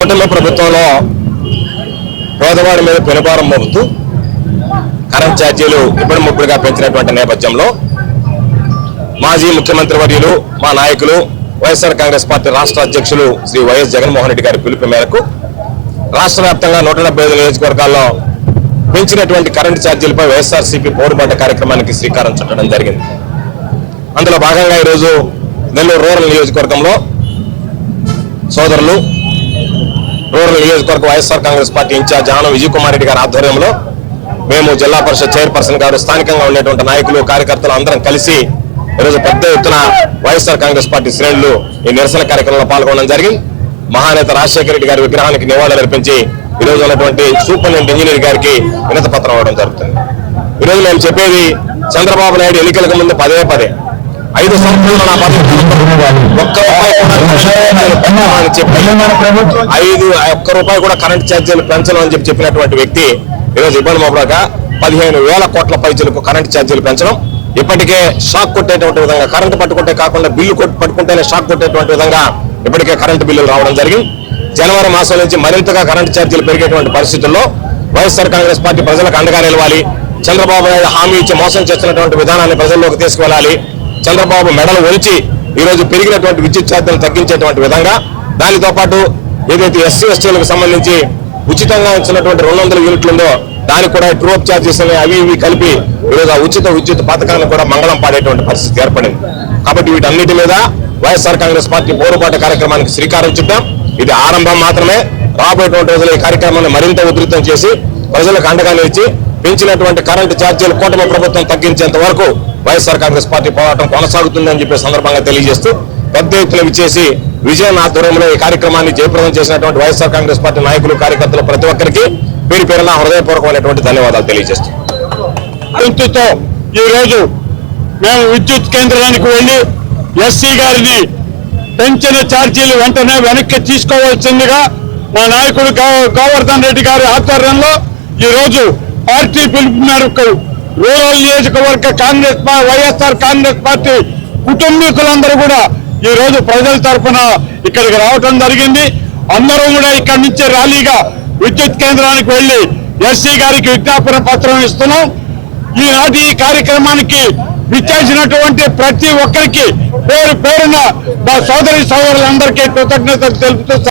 కుటుంబ ప్రభుత్వంలో పేదవాడి మీద పెనుభారం మోపుతూ కరెంట్ ఛార్జీలు ఇప్పటి ముప్పుడుగా పెంచినటువంటి నేపథ్యంలో మాజీ ముఖ్యమంత్రి వర్యులు మా నాయకులు వైఎస్ఆర్ కాంగ్రెస్ పార్టీ రాష్ట్ర అధ్యక్షులు శ్రీ వైఎస్ జగన్మోహన్ రెడ్డి గారి పిలుపు మేరకు రాష్ట్ర వ్యాప్తంగా నూట డెబ్బై ఐదు నియోజకవర్గాల్లో పెంచినటువంటి కరెంటు ఛార్జీలపై వైఎస్ఆర్సీపీ పోరుబాట కార్యక్రమానికి శ్రీకారం చుట్టడం జరిగింది. అందులో భాగంగా ఈరోజు నెల్లూరు రూరల్ నియోజకవర్గంలో సోదరులు రూరల్ నియోజకవర్గ YSR Congress party incharge Anam Vijay Kumar Reddy గారి ఆధ్వర్యంలో మేము జిల్లా పరిషత్ చైర్పర్సన్ గారు స్థానికంగా ఉండేటువంటి నాయకులు కార్యకర్తలు అందరం కలిసి ఈరోజు పెద్ద ఎత్తున వైఎస్ఆర్ కాంగ్రెస్ పార్టీ శ్రేణులు ఈ నిరసన కార్యక్రమంలో పాల్గొనడం జరిగింది. మహానేత రాజశేఖర రెడ్డి గారి విగ్రహానికి నివాళులు అర్పించి ఈ రోజు ఉన్నటువంటి సూపరింటెండెంట్ ఇంజనీర్ గారికి వినత పత్రం ఇవ్వడం జరుగుతుంది. ఈరోజు మేము చెప్పేది చంద్రబాబు నాయుడు ఎన్నికలకు ముందు పదే పదే ఐదు సంవత్సరాలు నా ఒక్క ఐదు ఒక్క రూపాయి కూడా కరెంట్ ఛార్జీలు పెంచను అని చెప్పి చెప్పినటువంటి వ్యక్తి ఈరోజు ఇబ్బంది మోపడాక పదిహేను వేల కోట్ల పైచలకు కరెంట్ ఛార్జీలు పెంచడం. ఇప్పటికే షాక్ కొట్టేటువంటి విధంగా కరెంట్ పట్టుకుంటే కాకుండా బిల్లు కొట్టు పట్టుకుంటేనే షాక్ కొట్టేటువంటి విధంగా ఇప్పటికే కరెంటు బిల్లులు రావడం జరిగింది. జనవరి మాసం నుంచి మరింతగా కరెంట్ ఛార్జీలు పెరిగేటువంటి పరిస్థితుల్లో వైఎస్ఆర్ కాంగ్రెస్ పార్టీ ప్రజలకు అండగా నిలవాలి. చంద్రబాబు నాయుడు హామీ ఇచ్చి మోసం చేస్తున్నటువంటి విధానాన్ని ప్రజల్లోకి తీసుకువెళ్ళాలి. చంద్రబాబు మెడలు ఒలిచి ఈరోజు పెరిగినటువంటి విద్యుత్ ఛార్జీలు తగ్గించేటువంటి విధంగా దానితో పాటు ఏదైతే ఎస్సీ ఎస్టీలకు సంబంధించి ఉచితంగా ఇచ్చినటువంటి రెండు వందల యూనిట్లు ఉందో దానికి కూడా ట్రూప్ ఛార్జెస్ అవి ఇవి కలిపి ఈరోజు ఆ ఉచిత విద్యుత్ పథకాన్ని కూడా మంగళం పాడేటువంటి పరిస్థితి ఏర్పడింది. కాబట్టి వీటన్నిటి మీద వైఎస్ఆర్ కాంగ్రెస్ పార్టీ పోరుబాట కార్యక్రమానికి శ్రీకారం చుట్టాం. ఇది ఆరంభం మాత్రమే. రాబోయేటువంటి రోజులు ఈ కార్యక్రమాన్ని మరింత ఉధృతం చేసి ప్రజలకు అండగా నిలిచి పెంచినటువంటి కరెంటు ఛార్జీలు కూటమి ప్రభుత్వం తగ్గించేంత వరకు వైఎస్ఆర్ కాంగ్రెస్ పార్టీ పోరాటం కొనసాగుతుందని చెప్పే సందర్భంగా తెలియజేస్తూ పెద్ద ఎత్తున విచ్చేసి విజయన్ ఆధ్వర్యంలో ఈ కార్యక్రమాన్ని జయప్రదం చేసినటువంటి వైఎస్ఆర్ కాంగ్రెస్ పార్టీ నాయకులు కార్యకర్తలు ప్రతి ఒక్కరికి పేరు పేరున హృదయపూర్వకమైనటువంటి ధన్యవాదాలు తెలియజేస్తూ. గొంతుతో ఈ రోజు మేము విద్యుత్ కేంద్రానికి వెళ్ళి ఎస్సీ గారిని పెంచిన ఛార్జీలు వెంటనే వెనక్కి తీసుకోవాల్సిందిగా మా నాయకుడు గోవర్ధన్ రెడ్డి గారి ఆధ్వర్యంలో ఈ రోజు పార్టీ పిలుపు మేరకు రూరల్ నియోజకవర్గ కాంగ్రెస్ వైఎస్ఆర్ కాంగ్రెస్ పార్టీ కుటుంబీకులందరూ కూడా ఈ రోజు ప్రజల తరఫున ఇక్కడికి రావటం జరిగింది. అందరూ కూడా ఇక్కడి నుంచి ర్యాలీగా విద్యుత్ కేంద్రానికి వెళ్ళి ఎస్సీ గారికి విజ్ఞాపన పత్రం ఇస్తున్నాం. ఈనాటి ఈ కార్యక్రమానికి విచ్చేసినటువంటి ప్రతి ఒక్కరికి పేరు పేరున మా సోదరి సోదరులందరికీ కృతజ్ఞతలు తెలుపుతూ